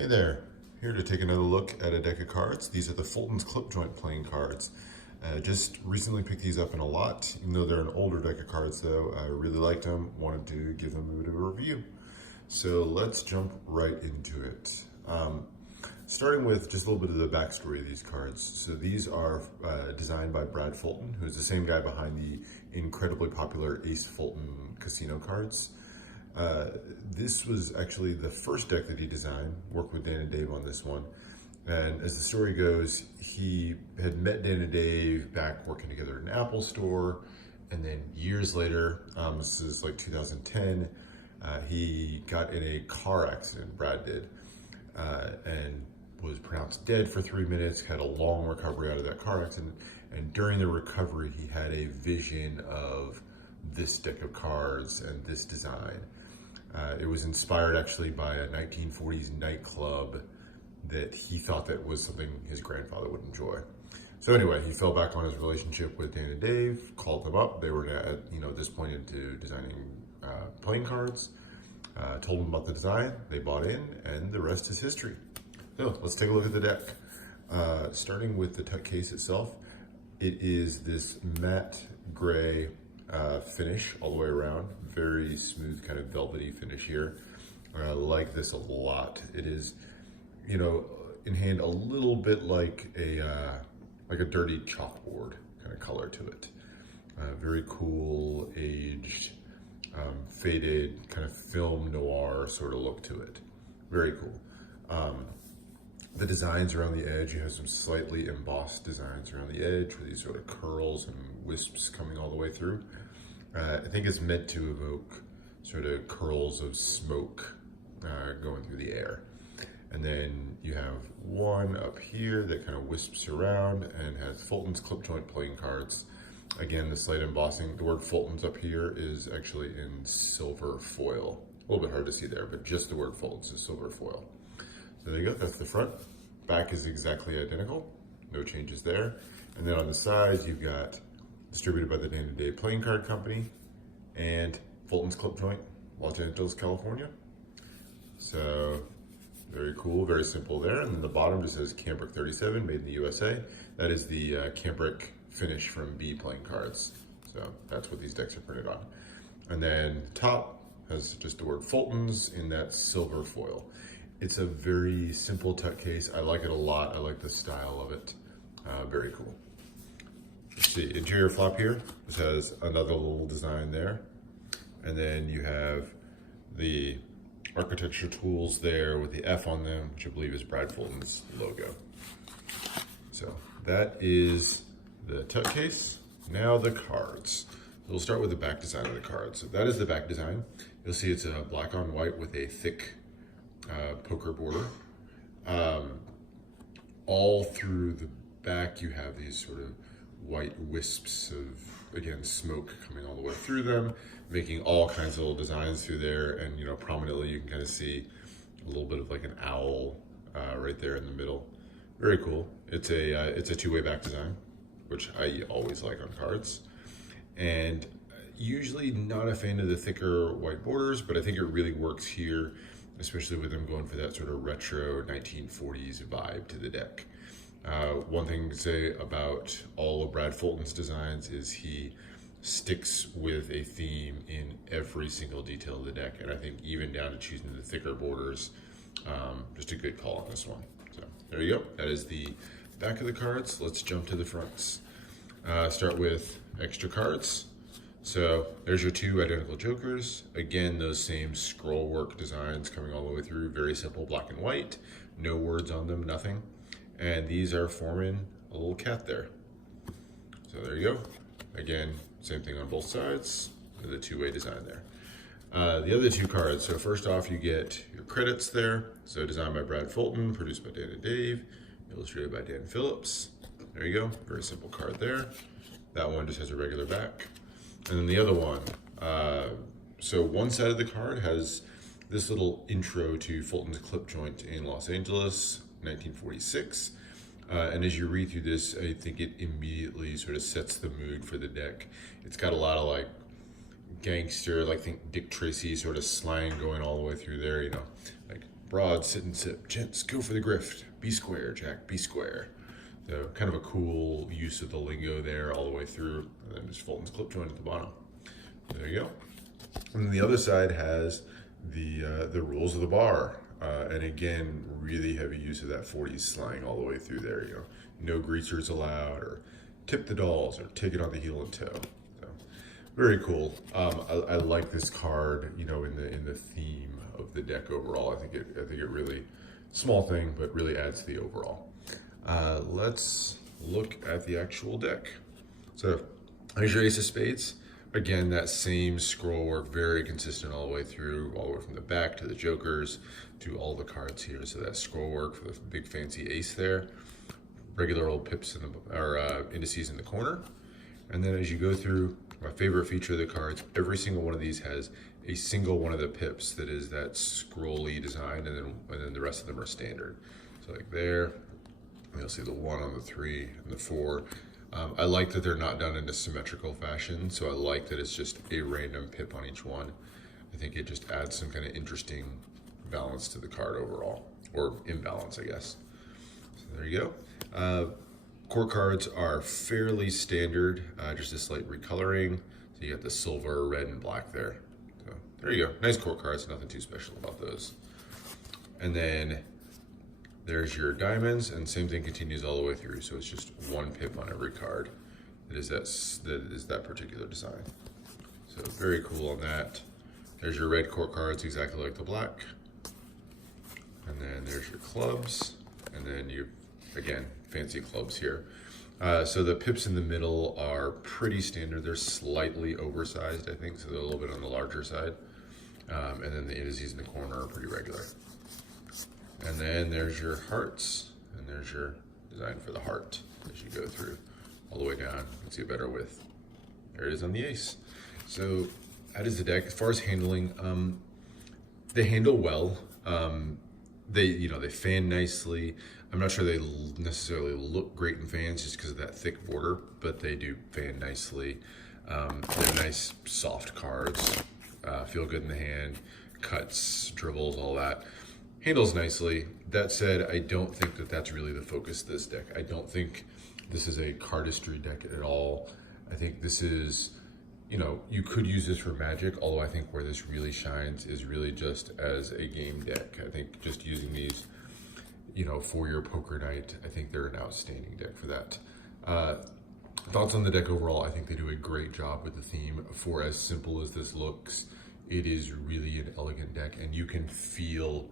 Hey there, here to take another look at a deck of cards. These are the Fulton's Clip Joint playing cards. Just recently picked these up in a lot. Even though they're an older deck of cards though, I really liked them, wanted to give them a bit of a review. So let's jump right into it. Starting with just a little bit of the backstory of these cards. So these are designed by Brad Fulton, who's the same guy behind the incredibly popular Ace Fulton Casino cards. This was actually the first deck that he designed, worked with Dan and Dave on this one. And as the story goes, he had met Dan and Dave back working together at an Apple store. And then years later, this is like 2010, he got in a car accident, Brad did, and was pronounced dead for 3 minutes, had a long recovery out of that car accident. And during the recovery, he had a vision of this deck of cards and this design. It was inspired actually by a 1940s nightclub that he thought that was something his grandfather would enjoy. So anyway, he fell back on his relationship with Dan and Dave, called them up. They were at this point into designing playing cards, told them about the design, they bought in, and the rest is history. So let's take a look at the deck. Starting with the tuck case itself, it is this matte gray finish all the way around. Very smooth, kind of velvety finish here. I like this a lot. It is, in hand a little bit like a dirty chalkboard kind of color to it. Very cool, aged, faded, kind of film noir sort of look to it. Very cool. The designs around the edge, you have some slightly embossed designs around the edge with these sort of curls and wisps coming all the way through. I think it's meant to evoke sort of curls of smoke going through the air. And then you have one up here that kind of wisps around and has Fulton's Clip Joint playing cards. Again, the slight embossing. The word Fulton's up here is actually in silver foil. A little bit hard to see there, but just the word Fulton's is silver foil. So there you go, that's the front. Back is exactly identical, no changes there. And then on the sides, you've got distributed by the Dan and Dave Playing Card Company and Fulton's Clip Joint, Los Angeles, California. So very cool, very simple there. And then the bottom just says Cambric 37, made in the USA. That is the cambric finish from B Playing Cards. So that's what these decks are printed on. And then the top has just the word Fulton's in that silver foil. It's a very simple tuck case. I like it a lot. I like the style of it. Very cool. Let's see, interior flap here. This has another little design there. And then you have the architecture tools there with the F on them, which I believe is Brad Fulton's logo. So that is the tuck case. Now the cards. So we'll start with the back design of the cards. So that is the back design. You'll see it's a black on white with a thick poker border. All through the back you have these sort of white wisps of, again, smoke coming all the way through them, making all kinds of little designs through there. And prominently you can kind of see a little bit of like an owl right there in the middle. Very cool. It's a two-way back design, which I always like on cards. And usually not a fan of the thicker white borders, but I think it really works here, especially with them going for that sort of retro 1940s vibe to the deck. One thing to say about all of Brad Fulton's designs is he sticks with a theme in every single detail of the deck, and I think even down to choosing the thicker borders, just a good call on this one. So there you go. That is the back of the cards. Let's jump to the fronts. Start with extra cards. So there's your two identical jokers. Again, those same scroll work designs coming all the way through. Very simple, black and white. No words on them, nothing. And these are forming a little cat there. So there you go. Again, same thing on both sides. The two-way design there. The other two cards. So first off, you get your credits there. So designed by Brad Fulton, produced by Dan and Dave, illustrated by Dan Phillips. There you go. Very simple card there. That one just has a regular back. And then the other one, so one side of the card has this little intro to Fulton's Clip Joint in Los Angeles, 1946. And as you read through this, I think it immediately sort of sets the mood for the deck. It's got a lot of like gangster, like think Dick Tracy sort of slang going all the way through there, like broad, sit and sip, gents, go for the grift, be square, Jack, be square. So kind of a cool use of the lingo there all the way through, and then just Fulton's Clip Joint at the bottom. There you go. And then the other side has the rules of the bar, and again, really heavy use of that 40s slang all the way through there. You know, no greasers allowed, or tip the dolls, or take it on the heel and toe. So, very cool. I like this card. You know, in the theme of the deck overall. I think it really, small thing, but really adds to the overall. Let's look at the actual deck. So here's your Ace of Spades. Again, that same scroll work, very consistent all the way through, all the way from the back to the jokers to all the cards here. So that scroll work for the big fancy ace there. Regular old pips or indices in the corner. And then as you go through, my favorite feature of the cards, every single one of these has a single one of the pips that is that scrolly design, and then the rest of them are standard. So like there, you'll see the 1 on the 3 and the 4. I like that they're not done in a symmetrical fashion, so I like that it's just a random pip on each one. I think it just adds some kind of interesting balance to the card overall, or imbalance, I guess. So there you go. Court cards are fairly standard, just a slight recoloring. So you got the silver, red, and black there. So there you go. Nice court cards, nothing too special about those. And then there's your diamonds, and same thing continues all the way through. So it's just 1 pip on every card that is that particular design. So very cool on that. There's your red court cards, exactly like the black. And then there's your clubs, and then you, again, fancy clubs here. So the pips in the middle are pretty standard. They're slightly oversized, I think, so they're a little bit on the larger side. And then the indices in the corner are pretty regular. And then there's your hearts, and there's your design for the heart as you go through all the way down. You can see a better width. There it is on the ace. So that is the deck. As far as handling, they handle well. They fan nicely. I'm not sure they necessarily look great in fans just because of that thick border, but they do fan nicely. They're nice, soft cards. Feel good in the hand. Cuts, dribbles, all that. Handles nicely. That said, I don't think that that's really the focus of this deck. I don't think this is a cardistry deck at all. I think this is, you could use this for Magic, although I think where this really shines is really just as a game deck. I think just using these, for your poker night, I think they're an outstanding deck for that. Thoughts on the deck overall, I think they do a great job with the theme. For as simple as this looks, it is really an elegant deck, and you can feel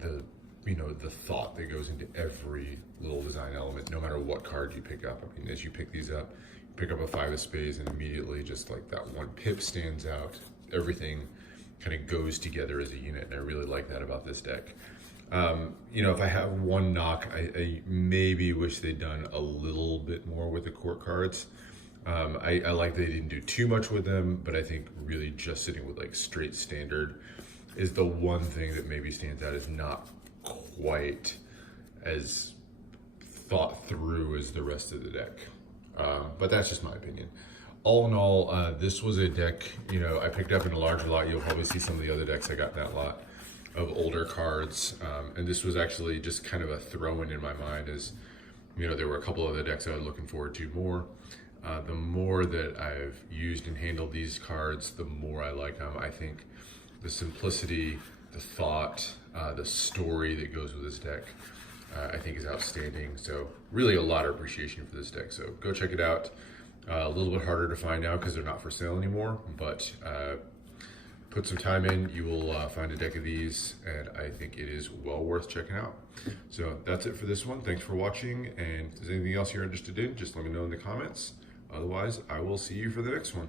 the thought that goes into every little design element, no matter what card you pick up. I mean, as you pick these up, you pick up a 5 of spades, and immediately just like that 1 pip stands out. Everything kind of goes together as a unit, and I really like that about this deck. If I have one knock, I maybe wish they'd done a little bit more with the court cards. I like they didn't do too much with them, but I think really just sitting with like straight standard is the one thing that maybe stands out as not quite as thought through as the rest of the deck. But that's just my opinion. All in all, this was a deck, I picked up in a larger lot. You'll probably see some of the other decks I got in that lot of older cards. And this was actually just kind of a throw-in in my mind as, there were a couple other decks I was looking forward to more. The more that I've used and handled these cards, the more I like them. I think the simplicity, the thought, the story that goes with this deck, I think is outstanding. So really a lot of appreciation for this deck. So go check it out. A little bit harder to find now because they're not for sale anymore, but put some time in, you will find a deck of these, and I think it is well worth checking out. So that's it for this one. Thanks for watching, and if there's anything else you're interested in, just let me know in the comments. Otherwise, I will see you for the next one.